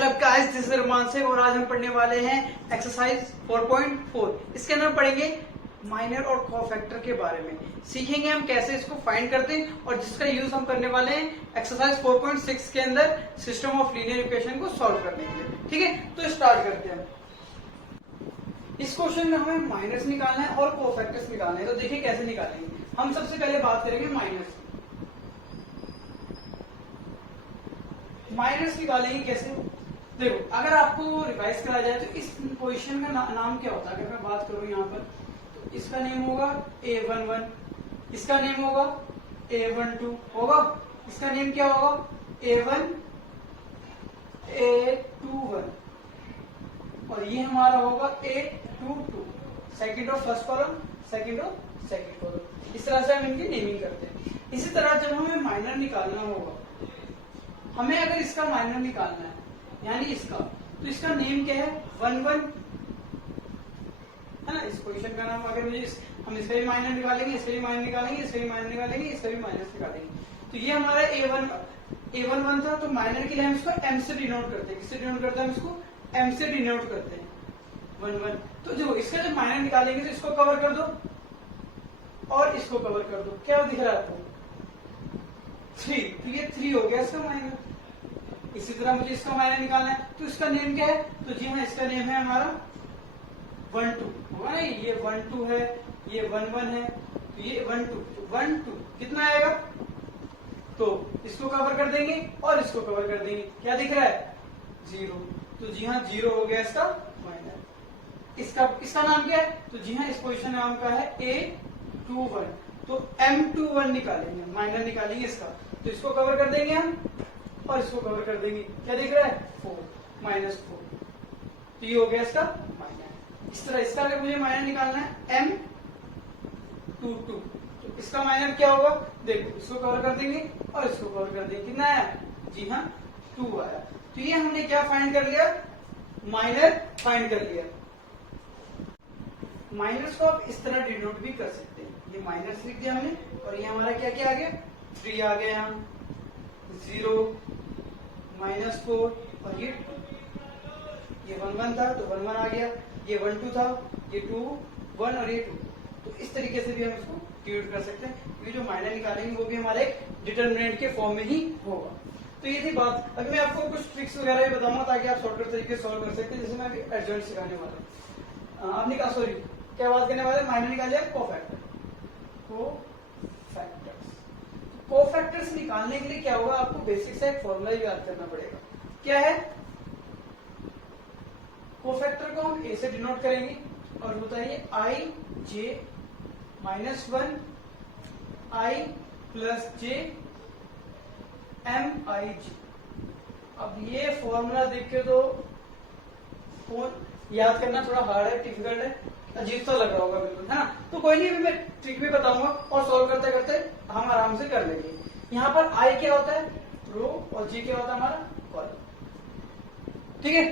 Hello guys, this is Roman Singh और आज हम पढ़ने वाले हैं एक्सरसाइज 4.4। इसके अंदर पढ़ेंगे माइनर और कोफैक्टर के बारे में। सीखेंगे हम कैसे इसको फाइंड करते हैं और जिसका यूज हम करने वाले हैं एक्सरसाइज 4.6 के अंदर सिस्टम ऑफ लीनियर इक्वेशन को सॉल्व करने के लिए। ठीक है, तो स्टार्ट करते हैं। इस क्वेश्चन में हमें माइनस निकालना है और कोफैक्टर्स निकालना है। तो देखिए कैसे निकालेंगे। हम सबसे पहले बात करेंगे माइनस निकालेंगे कैसे। देखो, अगर आपको रिवाइज करा जाए तो इस पोजीशन का नाम क्या होता है। अगर मैं बात करूं यहाँ पर तो इसका नेम होगा A11, इसका नेम होगा A12 होगा, इसका नेम क्या होगा A1 A21 और ये हमारा होगा A22, सेकंड और फर्स्ट कॉलम, सेकंड और सेकंड कॉलम। इस तरह से हम इनकी नेमिंग करते हैं। इसी तरह जब हमें माइनर निकालना होगा, हमें अगर इसका माइनर निकालना है यानी इसका, तो इसका नेम क्या है 11 है ना। इस पोजीशन का नाम अगर मुझे हम इसका भी माइनर निकालेंगे, इसका भी माइनर निकालेंगे, इसका भी माइनर निकालेंगे, इसका भी माइनस निकालेंगे। तो ये हमारा A11 था, तो माइनर के लिए हम इसको M से डिनोट करते हैं। किससे डिनोट करते हैं हम इसको M से डिनोट करते हैं 11। तो जो इसका जब माइनर निकालेंगे तो इसको कवर कर दो और इसको कवर कर दो। क्या दिख रहा है आपको 3, तो ये 3 हो गया इसका माइनर। इसी तरह मुझे इसका माइनर निकालना है, तो इसका नेम क्या है, तो जी हाँ इसका नेम है हमारा 12 होगा ना। ये 12 है, ये 11 है, तो ये 12 कितना आएगा, तो इसको कवर कर देंगे और इसको कवर कर देंगे। क्या दिख रहा है 0, तो जी हाँ 0 हो गया इसका माइनर। इसका नाम क्या है, तो जी हाँ इस पोजीशन नाम का है A21, तो M21 निकालेंगे, माइनर निकालेंगे इसका। तो इसको कवर कर देंगे हम और इसको कवर कर देंगे। क्या दिख रहा है 4 -4, तो ये हो गया इसका माइनर। इस तरह इसका अगर मुझे माइनर निकालना है M22, तो इसका माइनर क्या होगा, देखो इसको कवर कर देंगे और इसको कवर कर देंगे। कितना आया, जी हाँ 2 आया। तो ये हमने क्या फाइंड कर लिया, माइनर फाइंड कर लिया। माइनस को आप इस तरह डिनोट भी कर सकते हैं। ये माइनस लिख दिया हमने और ये हमारा क्या क्या आ गया 3 आ गया, यहाँ 0 -4 और ये 11 था तो 11 आ गया, ये 12 था, ये 2 1 और ये 2। तो इस तरीके से भी हम इसको डिनोट कर सकते हैं। ये जो माइनर निकालेंगे वो भी हमारे एक डिटरमिनेंट के फॉर्म में ही होगा। तो ये थी बात। अभी मैं आपको कुछ ट्रिक्स वगैरह भी बताऊंगा ताकि आप शॉर्टकट तरीके से सॉल्व कर सकते हैं। जैसे मैं अभी एडजॉइंट सिखाने वाला हूँ। आपने कहा सॉरी क्या बात करने वाले, माइनर निकालिए कोफैक्टर। कोफैक्टर्स निकालने के लिए क्या होगा, आपको बेसिक से एक फॉर्मूला याद करना पड़ेगा। क्या है, कोफैक्टर को हम A से डिनोट करेंगे और होता है ये IJ -1 I + J MIJ। अब ये फॉर्मूला देख के तो याद करना थोड़ा हार्ड है, डिफिकल्ट है, अजीब सा लग रहा होगा बिल्कुल, है ना। तो कोई नहीं, अभी मैं ट्रिक भी बताऊंगा और सॉल्व करते करते हम आराम से कर लेंगे। यहाँ पर I क्या होता है रो और J क्या होता है हमारा कॉलम। ठीक है,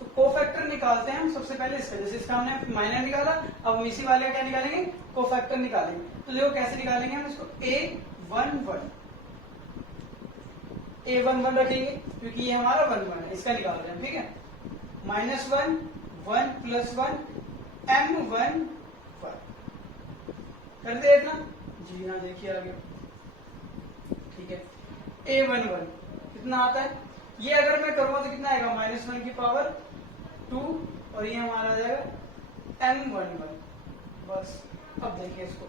तो कोफैक्टर निकालते हैं हम सबसे पहले इसका। जैसे इसका हमने माइनर निकाला, अब हम इसी वाले का क्या निकालेंगे, कोफैक्टर निकालेंगे। तो देखो कैसे निकालेंगे हम इसको, A11 रखेंगे क्योंकि ये हमारा 11 है, इसका निकाल रहे हैं। ठीक है, -1 1 + 1 M11 कर दे इतना, जी हाँ देखिए आगे। ठीक है, A11 कितना आता है, ये अगर मैं करूंगा तो कितना आएगा -1 की पावर 2 और ये हमारा आ जाएगा M11। बस अब देखिए इसको,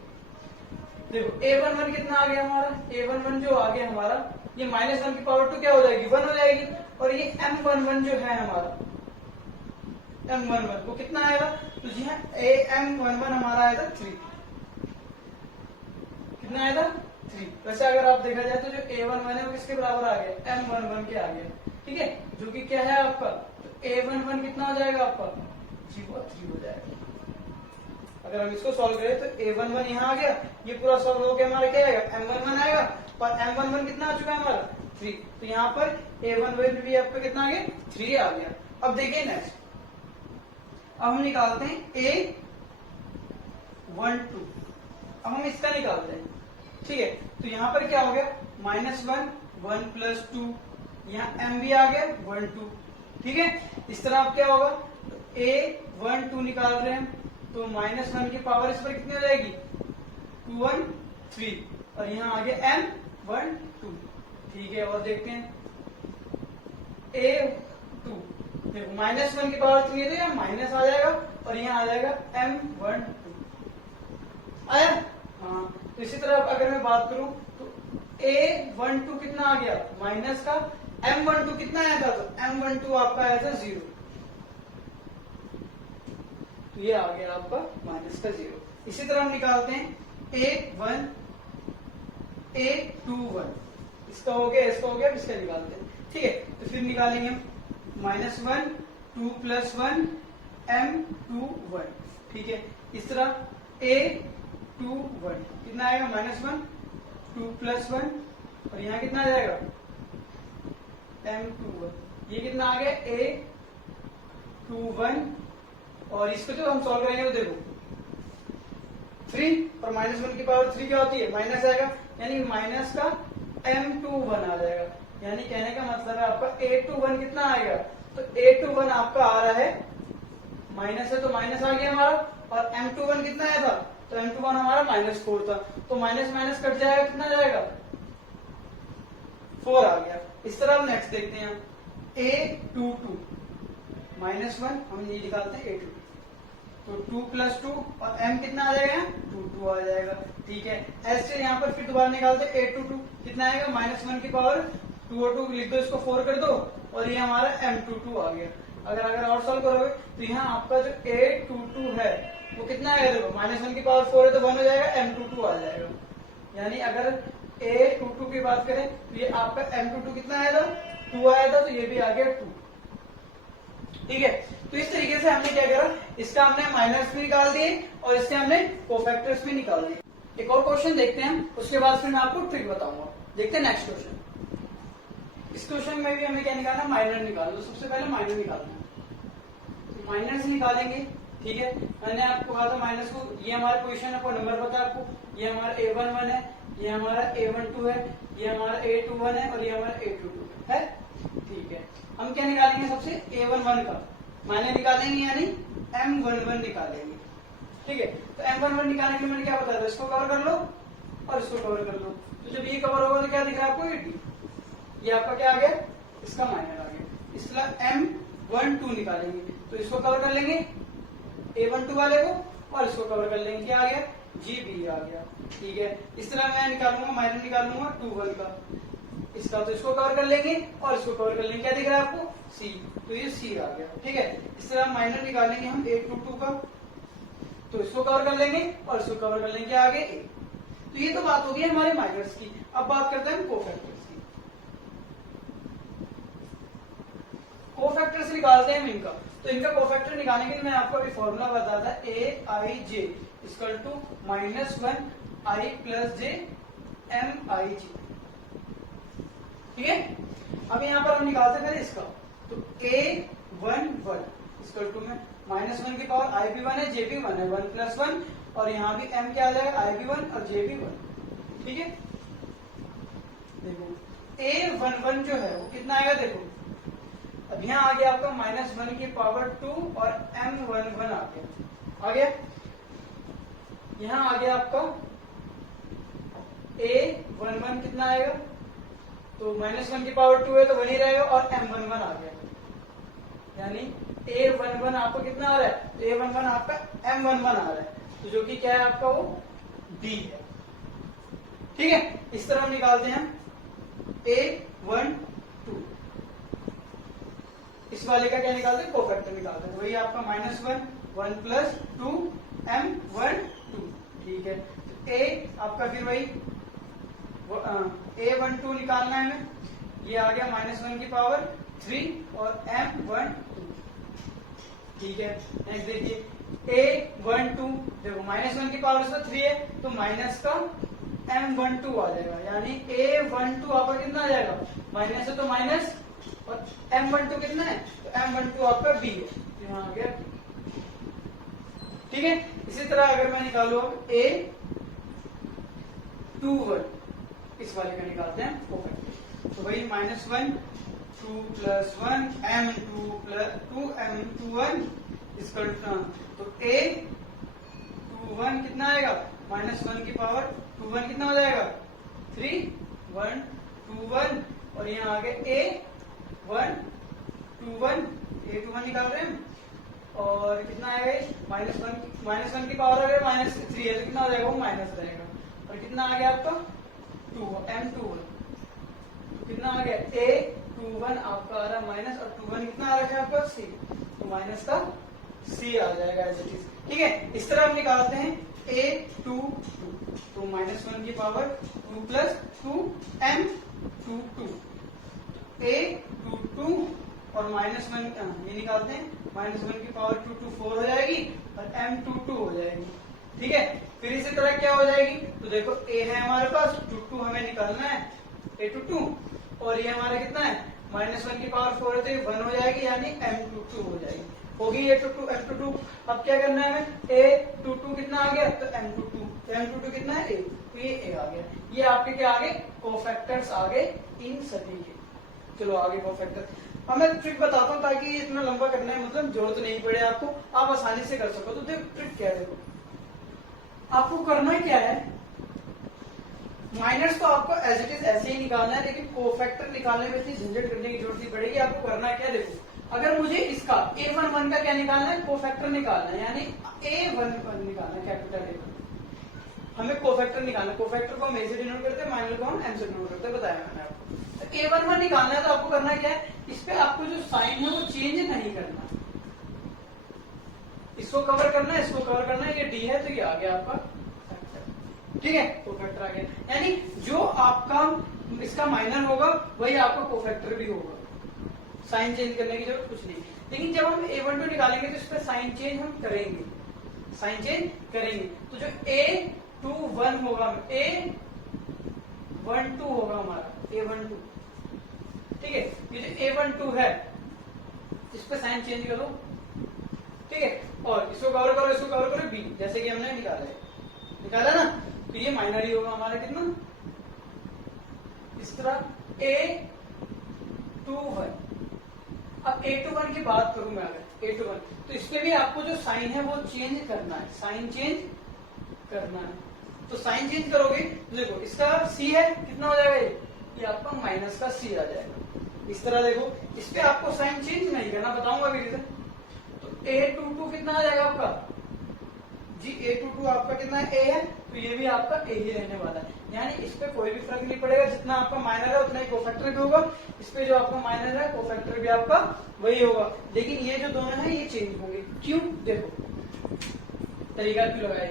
देखो A11 कितना आ गया हमारा, A11 जो आ गया हमारा, ये -1 की पावर 2 क्या हो जाएगी 1 हो जाएगी। और ये M11 जो है हमारा, M11 को कितना आएगा, तो जी हाँ M11 हमारा आया था 3। कितना आया था 3। वैसे अगर आप देखा जाए तो जो A11 है वो किसके बराबर आ गया, M11 के आ गया। ठीक है, जो कि क्या है आपका, तो A11 कितना हो जाएगा आपका, जी वो 3 हो जाएगा। अगर हम इसको सॉल्व करें तो A11 यहाँ आ गया, ये पूरा सॉल्व हो गया, हमारा क्या आएगा M11 आएगा और M11 कितना आ चुका है हमारा 3। तो यहाँ पर A11 भी आपका कितना आ गया 3 आ गया। अब देखिए नेक्स्ट, अब हम निकालते हैं A12। अब हम इसका निकालते हैं। ठीक है, तो यहाँ पर क्या हो गया -1 1 प्लस 2, यहाँ m भी आ गया 1 2। ठीक है, इस तरह अब क्या होगा, a 1 2 निकाल रहे हैं तो -1 की पावर इस पर कितनी हो जाएगी 2 1 3, और यहाँ आगे m 1 2। ठीक है, और देखते हैं a 2, देखो -1 की पावर 3 है तो यहाँ माइनस आ जाएगा और यहाँ आ जाएगा m 1 2 आया। हाँ, तो इसी तरह अगर मैं बात करूं तो a12 कितना आ गया माइनस का, m12 कितना आया था, तो m12 आपका आया था 0, तो ये आ गया आपका माइनस का 0। इसी तरह हम निकालते हैं a1 a21, इसका हो गया, इसका हो गया, इसका निकालते हैं। ठीक है, तो फिर निकालेंगे हम -1 2 + 1 m21। ठीक है, इस तरह a21 कितना आएगा -1 2 + 1, और यहाँ कितना आ जाएगा m21, ये कितना आ गया a21, और इसको जो हम सॉल्व करेंगे तो देखो 3 और -1 की पावर 3 क्या होती है, माइनस आएगा, यानी माइनस का m21 आ जाएगा। यानी कहने का मतलब है आपका a21 कितना आएगा, तो a21 आपका आ रहा है, माइनस है तो माइनस आ गया हमारा, और m21 कितना आया था, तो m21 हमारा -4 था, तो माइनस माइनस कट जाएगा, कितना जाएगा 4 आ गया। इस तरह हम नेक्स्ट देखते हैं a22 -1, हम ये निकालते हैं a22, तो 2 + 2 और m कितना आ जाएगा 2 2 आ जाएगा। ठीक है, ऐसे यहाँ पर फिर दोबारा निकालते हैं a22 कितना आएगा, -1 की पावर 2 और 2 लिख दो, इसको 4 कर दो, और ये हमारा m22 आ गया। अगर और सॉल्व करोगे तो यहाँ आपका जो a22 है वो कितना आएगा, देखो -1 की पावर 4 है तो 1 हो जाएगा, m22 आ जाएगा। यानी अगर a22 की बात करें तो ये आपका m22 कितना आया था 2 आया था, तो ये भी आ गया 2। ठीक है, तो इस तरीके से हमने क्या करा, इसका हमने माइनस भी निकाल दिए और इसके हमने कोफैक्टर्स भी निकाल दिए। एक और क्वेश्चन देखते हैं, उसके बाद फिर मैं आपको ट्रिक बताऊंगा। देखते हैं नेक्स्ट क्वेश्चन। इस क्वेश्चन में भी हमें क्या निकालना, माइनर निकालना। तो सबसे पहले माइनर निकालना है, तो माइनर से निकालेंगे। ठीक है, मैंने आपको कहा था माइनस को, ये हमारा पोजीशन आपको नंबर पता है आपको, ये हमारा a11 है, ये हमारा a12 है, ये हमारा a21 है और ये हमारा a22 है। ठीक है, हम क्या निकालेंगे, सबसे a11 का माइनर निकालेंगे, यानी m11 निकालेंगे। ठीक है, तो m11 निकालने के लिए मैंने क्या बताया था, इसको कवर कर लो और इसको कवर कर लो, तो जब ये कवर होगा तो क्या दिख रहा है आपको, ये आपका क्या आ गया, इसका माइनर आ गया। इसलिए m12 निकालेंगे, तो इसको कवर कर लेंगे a12 वाले को, और इसको कवर कर लेंगे, क्या आ गया GB आ गया। ठीक है, इस तरह मैं निकालूंगा, माइनर निकालूंगा 21 का, इसका तो इसको कवर कर लेंगे और इसको कवर कर लेंगे, क्या दिख रहा है आपको C, तो ये C आ गया। ठीक है, इस तरह माइनर निकालेंगे हम a22 का, तो इसको कवर कर लेंगे और इसको कवर कर लेंगे, क्या आगे A। तो ये तो बात होगी हमारे माइनर्स की। अब बात करते हैं कोफैक्टर्स की। कोफैक्टर्स निकालते हैं हम इनका, तो इनका कोफैक्टर निकालने के लिए मैं आपको अभी फॉर्मूला बताया था, aij equal to -1 i + j mij। ठीक है, अब यहाँ पर हम निकालते हैं पहले इसका, तो a11 इक्वल टू में -1 की पावर i भी 1 है, j भी 1 है, 1 + 1, और यहाँ भी m क्या आ जाएगा, i भी 1 और j भी 1। ठीक है, देखो a11 जो है वो कितना आएगा, देखो अब यहाँ आ गया आपका -1 की पावर 2 और m11 आ गया। यहाँ आ गया आपका a11 कितना आएगा, तो -1 की पावर 2 है तो 1 ही रहेगा, और m11 आ गया, यानी a11 आपको कितना आ रहा है, तो a11 आपका m11 आ रहा है, तो जो कि क्या है आपका वो D है। ठीक है, इस तरह हम निकालते हैं a12, इस वाले का क्या निकालते हैं, कोफैक्टर निकालते हैं, वही आपका -1 1 + 2 m12। ठीक है, तो a आपका फिर वही a12 निकालना है हमें, ये आ गया -1 की पावर 3 और m12। ठीक है, नेक्स्ट देखिए a12, देखो -1 की पावर इसमें 3 है तो माइनस का m12 आ जाएगा, यानी a12 आपका कितना आ जाएगा, माइनस है तो माइनस, और m12 कितना है, तो m12 आपका b है, तो यहाँ आ गया। ठीक है, इसी तरह अगर मैं निकालू अब a21, इस वाले का निकालते हैं कोफैक्टर। तो वही -1 2 + 1 m2 + 2m21 इक्वल तो a21 कितना आएगा, -1 की पावर 21 कितना हो जाएगा 3 1 2 1 और यहाँ आगे a1 2 1 a21 निकाल रहे हैं और कितना आएगा -1 की पावर अगर -3 है तो कितना हो जाएगा, वो माइनस रहेगा और कितना आ गया आपका 2 m21 तो कितना आ गया a21 आपका आ रहा माइनस और 21 कितना आ रखा है आपका c तो माइनस का c आ जाएगा एज इट इज। ठीक है, इस तरह हम निकालते हैं a22 तो -1 की पावर 2 + 2 m22 a22 और -1 ये निकालते हैं -1 की पावर 2 2 4 हो जाएगी और m22 हो जाएगी। ठीक है, फिर इसी तरह क्या हो जाएगी, तो देखो a है हमारे पास 22 हमें निकालना है a22 और ये हमारा कितना है -1 की पावर 4 है तो ये 1 हो जाएगी यानी m22 हो जाएगी, होगी a22 m22। अब क्या करना है हमें, a22 कितना आ गया तो m22 कितना है a तो ये a आ गया। ये आपके क्या आगे कोफैक्टर्स आ गए इन सभी के। चलो आगे कोफैक्टर अब मैं ट्रिक बताता हूँ ताकि इतना लंबा करना है मतलब जरूरत नहीं पड़े आपको, आप आसानी से कर सको। तो देखो ट्रिक क्या है, देखो आपको करना क्या है, माइनस तो आपको एज इट इज ऐसे ही निकालना है लेकिन कोफैक्टर निकालने में इतनी झंझट करने की जरूरत नहीं पड़ेगी। आपको करना क्या है, देखो अगर मुझे इसका a11 का क्या निकालना है, कोफैक्टर निकालना है यानी a11 निकालना है कैपिटल A, हमें कोफैक्टर निकालना है। कोफैक्टर को हम ए से डिनोट करते हैं, माइनर को हम एम से डिनोट करते हैं, बताया मैंने आपको। तो a11 निकालना है तो आपको करना क्या है, इस पे आपको जो साइन है वो चेंज नहीं करना, इसको कवर करना है, इसको कवर करना है। ये डी है तो ये आ गया आपका फैक्टर। ठीक है, कोफैक्टर आ गया यानी जो आपका इसका माइनर होगा वही आपका कोफैक्टर भी होगा, साइन चेंज करने की जरूरत कुछ नहीं। लेकिन जब हम a12 निकालेंगे तो इस पर साइन चेंज हम करेंगे, साइन चेंज करेंगे। तो जो a21 होगा a12 होगा हमारा a12। ठीक है, ये जो a12 है इस पे साइन चेंज करो। ठीक है, और इसको कवर करो, इसको कवर करो b, जैसे कि हमने निकाला ना, तो ये माइनर ही होगा हमारा कितना इस तरह a21। अब a21 की बात करूं मैं, अगर a21 तो इसमें भी आपको जो साइन है वो चेंज करना है, साइन चेंज करना है। तो साइन चेंज करोगे तो देखो इसका c है कितना हो जाएगा, ये आपका माइनस का c आ जाएगा। इस तरह देखो इस पे आपको साइन चेंज नहीं करना, बताऊंगा अभी रीजन। तो a22 कितना आ जाएगा आपका जी, a22 आपका कितना है a है तो ये भी आपका a ही रहने वाला है, यानी इस पे कोई भी फर्क नहीं पड़ेगा। जितना आपका माइनर है उतना ही कोफैक्टर भी होगा, इस पे जो आपका माइनर है कोफैक्टर भी आपका वही होगा। लेकिन ये जो दोनों है ये चेंज होंगे, क्यों देखो तरीका क्यों लगाए,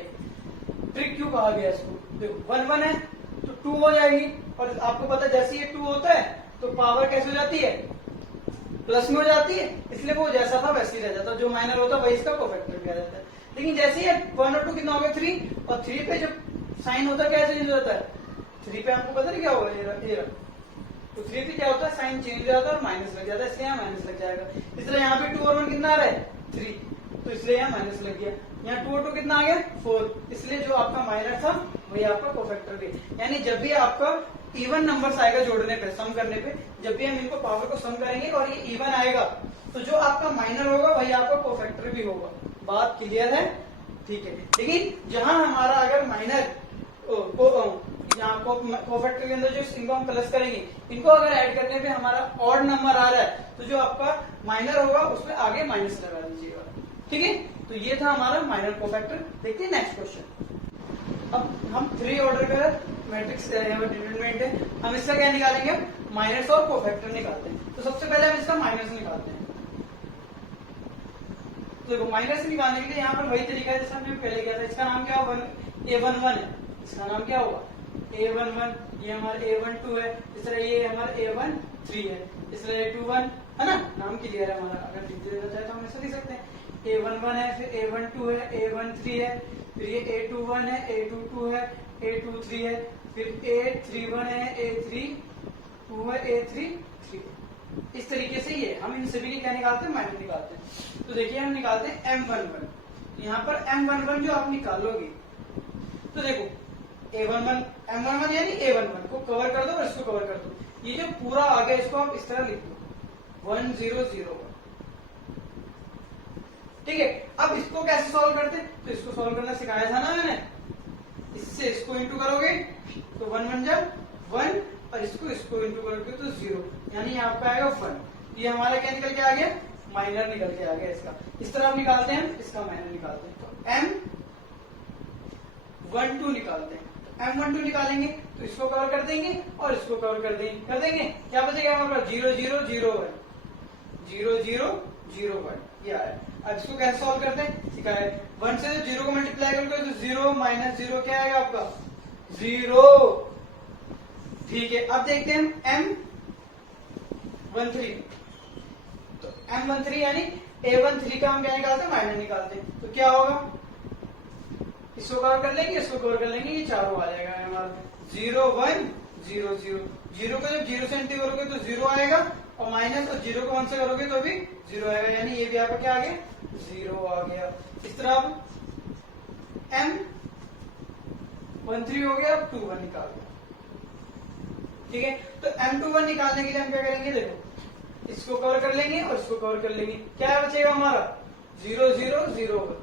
ट्रिक क्यों कहा गया इसको। देखो 1 1 है तो 2 हो जाएगी और आपको पता है जैसे ये 2 होता है तो पावर कैसे हो जाती है, प्लस में हो जाती है, इसलिए वो जैसा था वैसे ही रह जाता है, जो माइनर होता है वही इसका कोफैक्टर भी आ जाता है। लेकिन जैसे ये 1 और 2 कितना हो गया 3 और 3 पे जब साइन होता है कैसे चेंज होता है, 3 पे आपको पता नहीं क्या होगा ये तो 3 पे क्या होता है साइन चेंज हो जाता है और माइनस लग जाता है, इसलिए यहाँ माइनस लग जाएगा। इसलिए यहाँ पे 2 और 1 कितना आ रहा है 3 तो इसलिए यहाँ माइनस लग गया। यहाँ 2 और 2 कितना आ गया 4, इसलिए जो आपका माइनर था वही आपका कोफैक्टर भी। यानी जब भी आपका इवन नंबर्स आएगा जोड़ने पे, सम करने पे, जब भी हम इनको पावर को सम करेंगे और ये इवन आएगा तो जो आपका माइनर होगा वही आपका कोफैक्टर भी होगा। बात क्लियर है, ठीक है। लेकिन जहां हमारा अगर माइनर यहाँ कोफैक्टर के अंदर जो इनको हम प्लस करेंगे, इनको अगर ऐड करने पे हमारा ऑड नंबर आ रहा है तो जो आपका माइनर होगा उसमें आगे माइनस लगा दीजिएगा। ठीक है, तो ये था हमारा माइनर कोफैक्टर। देखते हैं नेक्स्ट क्वेश्चन। अब हम 3 ऑर्डर का मैट्रिक्स डिटरमिनेंट है, हम इसका क्या निकालेंगे, माइनस और कोफैक्टर निकालते हैं। तो सबसे पहले हम इसका माइनस निकालते हैं। तो देखो माइनस निकालने के लिए यहाँ पर वही तरीका है जैसा हमने पहले किया था। इसका नाम क्या होगा, a11 है, इसका नाम क्या होगा a11, ये हमारा a12 है, इस तरह ये हमारा a13 है, इस तरह a21 है ना, नाम क्लियर है हमारा। अगर लिख देना चाहे तो हम ऐसा लिख सकते हैं, a11 है, फिर a12 है, a13 है, फिर ये a21 है, a22 है, a23 है, फिर a31 है, a32 है, a33। इस तरीके से ये हम इन सभी के क्या निकालते हैं, माइनस निकालते हैं। तो देखिए हम निकालते हैं m11। यहाँ पर m11 जो आप निकालोगे तो देखो a11 m11 यानी a11 को कवर कर दो और इसको कवर कर दो। ये जो पूरा आ गया इसको आप इस तरह लिख दो 1001। ठीक है, अब इसको कैसे सॉल्व करते हैं, तो इसको सॉल्व करना सिखाया था ना मैंने। इससे इसको इंटू करोगे तो 1 1 जा 1 और इसको इंटू करोगे तो 0, यानी आपका आएगा 1। ये हमारा क्या निकल के आ गया, माइनर निकल के आ गया इसका। इस तरह हम निकालते हैं, इसका माइनर निकालते हैं। तो M12 निकालते हैं। तो M12 निकालेंगे तो इसको कवर कर देंगे और इसको कवर कर देंगे। क्या बचेगा हमारे पास 0 0 0 1 0 0 0 1, ये आया। अब इसको कैसे सॉल्व करते हैं, सिखाया। 1 से 0 को मल्टीप्लाई करोगे तो 0 माइनस 0 क्या आएगा आपका 0। ठीक है, अब देखते हैं M13। तो M13 यानी A13 का हम क्या निकालते हैं, माइनर निकालते हैं। तो क्या होगा, इसको कवर कर लेंगे, इसको कवर कर लेंगे, ये चारों आ जाएगा हमारा 0 1 0 0। 0 को जब 0 से एंटी करोगे तो 0 आएगा और माइनस और 0 को 1 से करोगे तो भी 0 आएगा, यानी ये भी आपका क्या आ गया 0 आ गया। इस तरह अब M13 हो गया, अब 21 निकाल दो। ठीक है, तो M21 निकालने के लिए हम क्या करेंगे, देखो इसको कवर कर लेंगे और इसको कवर कर लेंगे। क्या बचेगा हमारा 0 0 0 1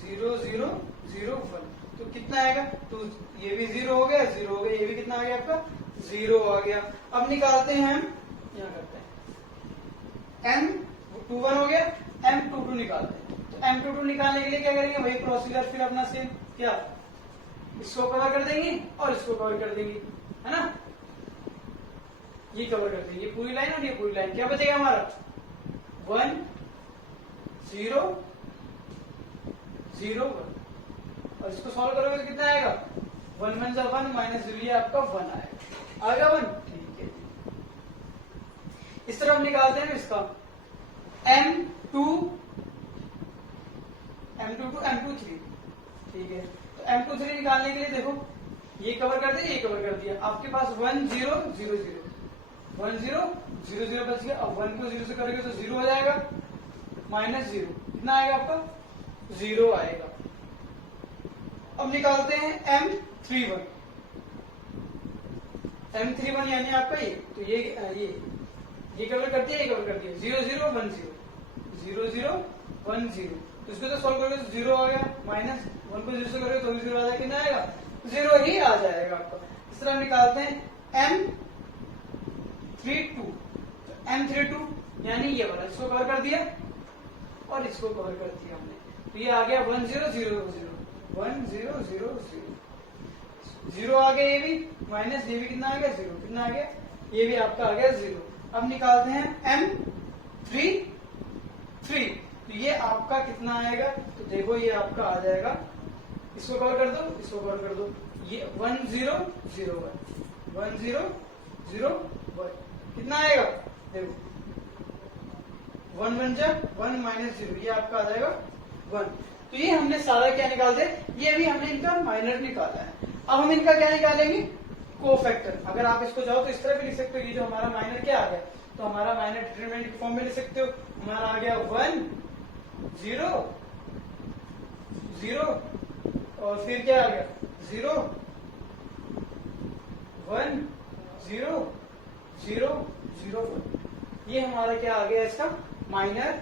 0 0 0 1। तो कितना आएगा, तो ये भी 0 हो गया, 0 हो गया, ये भी कितना आ गया आपका 0 आ गया। अब निकालते हैं हम, यहाँ करते हैं M21 हो गया, M22 निकालते हैं। तो M22 निकालने के लिए क्या करेंगे, वही प्रोसीजर फिर अपना सेम, क्या इसको कवर कर देंगे और इसको कवर कर देंगे, है ना। ये कवर कर देंगे, ये पूरी लाइन और ये पूरी लाइन। क्या बचेगा हमारा 1 0 0 1 और इसको सॉल्व करोगे तो कितना आएगा 1 1 जा 1 माइनस 0, ये आपका 1 आएगा 1। ठीक है, इस तरह हम निकालते हैं इसका M2 M2 to M23। ठीक है, तो M23 निकालने के लिए देखो ये कवर कर दिया, ये कवर कर दिया, आपके पास 1 0 0 0 1 0 0 0 बच गया। अब 1 को 0 से करोगे तो 0 हो जाएगा, माइनस 0 कितना आएगा आपका 0 आएगा। अब निकालते हैं M31। M31 यानी आपका ये, तो ये कवर कर दिया, ये कवर कर दिया 0 0 1 0 0 0 1 0। तो इसको तो सॉल्व करोगे तो 0 आ गया, माइनस 1 को 0 से करोगे तो भी 0 आ जाएगा, कितना आएगा 0 ही आ जाएगा आपका। इस तरह निकालते हैं M32। तो M32 यानी ये वाला, इसको कवर कर दिया और इसको कवर कर दिया हमने, तो ये आ गया 1 0 0 0 1 0 0 0 0 आ गया, ये भी माइनस ये भी कितना आ गया 0, कितना आ गया ये भी आपका आ गया 0। अब निकालते हैं M33। तो ये आपका कितना आएगा, तो देखो ये आपका आ जाएगा, इसको कवर कर दो, इसको कवर कर दो, ये 1 0 0 1 1 0 0 1 कितना आएगा, देखो 1 1 जा 1 माइनस 0, ये आपका आ जाएगा 1। तो ये हमने सारा क्या निकाल दिया, ये भी हमने इनका माइनर निकाला है। अब हम इनका क्या निकालेंगे, कोफैक्टर। अगर आप इसको चाहो तो इस तरह भी लिख सकते हो, ये जो हमारा माइनर क्या आ गया, तो हमारा माइनर डिटरमिनेंट की फॉर्म में लिख सकते हो, हमारा आ गया 1 0 0 और फिर क्या आ गया 0 1 0 0 0 1। ये हमारा क्या आ गया इसका माइनर।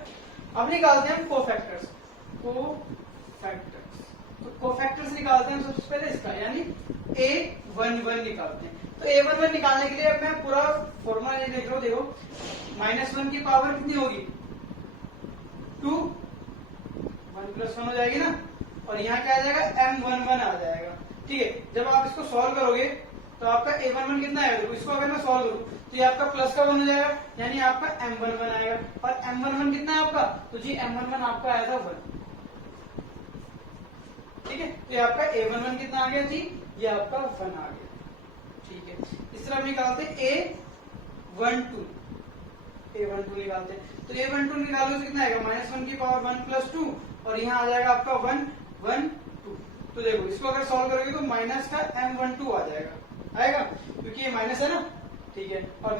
अब निकालते हैं कोफैक्टर्स। तो कोफैक्टर्स निकालते हैं सबसे पहले इसका, यानी A11 निकालते हैं। तो A11 निकालने के लिए अब मैं पूरा फॉर्मूला ये देख रहा हूं, देखो -1 की पावर कितनी होगी 2 1 + 1 हो जाएगी ना, और यहाँ क्या आ जाएगा M11 आ जाएगा। ठीक है, जब आप इसको सॉल्व करोगे तो आपका A11 कितना आएगा, देखो इसको अगर मैं सॉल्व करूं तो ये आपका प्लस का 1 हो जाएगा, यानी आपका M11 आएगा। और M11 कितना है आपका, तो जी M11 आपका आया था 1। ठीक है, तो ये आपका A11 कितना आ गया जी, ये आपका 1 आ गया। ठीक है, इस तरह हम निकालते हैं A12 निकालते हैं। तो A12 निकालोगे तो कितना आएगा -1 की पावर 1 + 2 और यहाँ आ जाएगा आपका 1 1 2। तो देखो इसको अगर सॉल्व करोगे तो माइनस का M12 आ जाएगा, क्योंकि ये माइनस है ना। ठीक है, और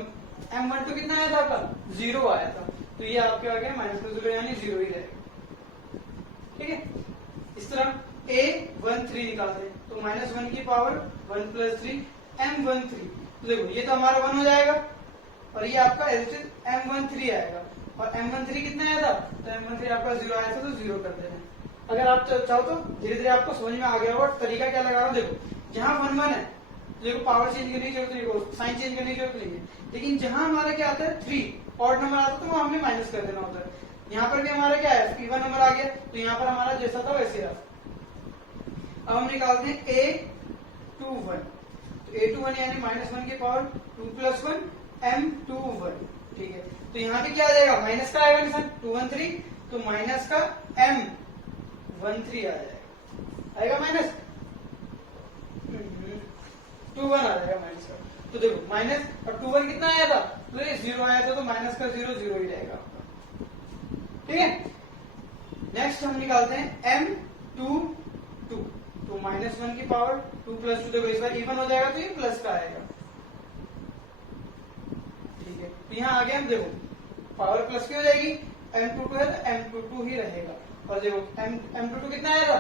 M12 कितना आया था आपका 0 आया था, तो ये आपके आ गया -0 यानी 0 ही रहेगा। ठीक है, इस तरह A13 निकालते हैं। तो -1 की पावर 1 + 3 M13। तो देखो ये तो हमारा 1 हो जाएगा और ये आपका M13 आएगा। और M13 कितना आया था? तो M13 आपका 0 आया था, तो 0 कर देना। अगर आप चाहो तो धीरे धीरे आपको समझ में आ गया होगा तरीका क्या लगा रहा हूँ। देखो जहां 1 1 है देखो पावर चेंज करने की जरूरत नहीं, साइन चेंज करने की जरूरत नहीं है। लेकिन जहां हमारा क्या आता है 3 ऑड नंबर आता है तो वो हमने माइनस कर देना होता है। यहाँ पर भी हमारा क्या है इवन नंबर आ गया, तो यहाँ पर हमारा जैसा था वैसे रहा। अब हम निकालते हैं A21, तो A21 यानी -1 की पावर 2 + 1 M21, ठीक है। तो यहाँ पे क्या आ जाएगा, माइनस का आएगा निशान 213, तो माइनस का M13 आ जाएगा, आएगा माइनस 21 आ जाएगा माइनस का। तो देखो माइनस और 21 कितना आया था, तो ये 0 आया था, तो माइनस का 0 0 ही रहेगा आपका, ठीक है। नेक्स्ट हम निकालते हैं M22, तो -1 की पावर 2 + 2, देखो इस बार इवन हो जाएगा तो ये प्लस का आएगा, ठीक है। तो यहाँ आगे हम देखो पावर प्लस की हो जाएगी, M22 है तो M22 ही रहेगा। और देखो M22 कितना आया था,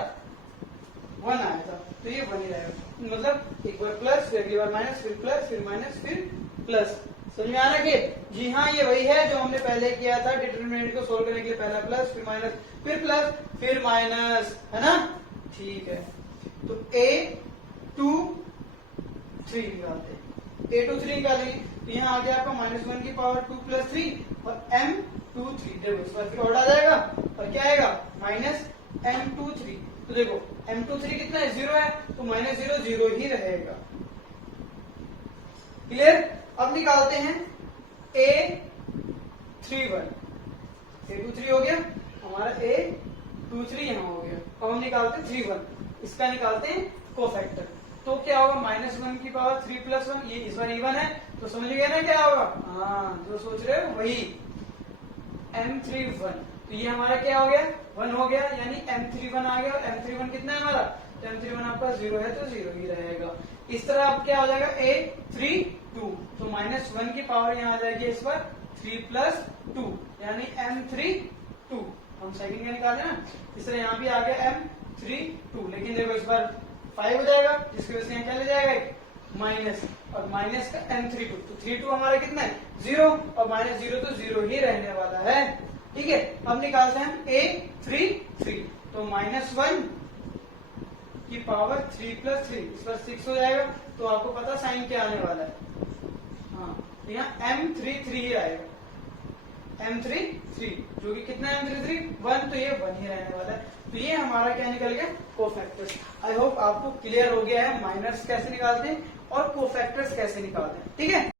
1 आया था, तो ये 1 ही रहेगा। मतलब एक बार प्लस, फिर अगली बार माइनस, फिर प्लस, फिर माइनस, फिर प्लस। समझ में आना कि जी हाँ ये वही है जो हमने पहले किया था, डिटरमिनेंट को सोल्व करने के लिए पहला प्लस, फिर माइनस, फिर प्लस, फिर माइनस, है ना, ठीक है। तो A23 निकालते हैं, A23 निकालेंगे तो यहाँ आ गया आपका -1 की पावर 2 + 3 और M23, देखो इस बार फिर ऑड आ जाएगा और क्या आएगा -M23। तो देखो M23 कितना है, 0 है, तो -0 0 ही रहेगा, क्लियर। अब निकालते हैं A31, A23 हो गया हमारा, A23 यहाँ हो गया। अब हम निकालते हैं 31, इसका निकालते हैं कोफैक्टर। तो क्या होगा, -1 की पावर 3 + 1, ये इस बार इवन है तो समझ गए ना क्या होगा, हाँ जो सोच रहे हो वही, M31। तो ये हमारा क्या हो गया, 1 हो गया, यानी M31 आ गया। और M31 कितना है हमारा, तो M31 आपका 0 है तो 0 ही रहेगा। इस तरह अब क्या हो जाएगा A32, तो -1 की पावर यहाँ आ जाएगी इस पर 3 + 2, यानी M32। हम सेकंड का निकाले ना, इस तरह यहाँ भी आ गया M32, लेकिन देखो इस बार 5 हो जाएगा, जिसकी वजह से यहाँ क्या ले जाएगा माइनस, और माइनस का M32, तो 32 हमारा कितना है 0, और -0 तो 0 ही रहने वाला है, ठीक है। अब निकालते हैं A33, तो -1 की पावर 3 + 3, इस पर 6 हो जाएगा, तो आपको पता साइन क्या आने वाला है, हाँ तो यहाँ M33 ही आएगा, M33, जो कि कितना है M33 1, तो ये 1 ही रहने वाला है। तो ये हमारा क्या निकल गया, कोफैक्टर्स। आई होप आपको क्लियर हो गया है माइनर्स कैसे निकालते हैं और कोफैक्टर्स कैसे निकालते हैं, ठीक है।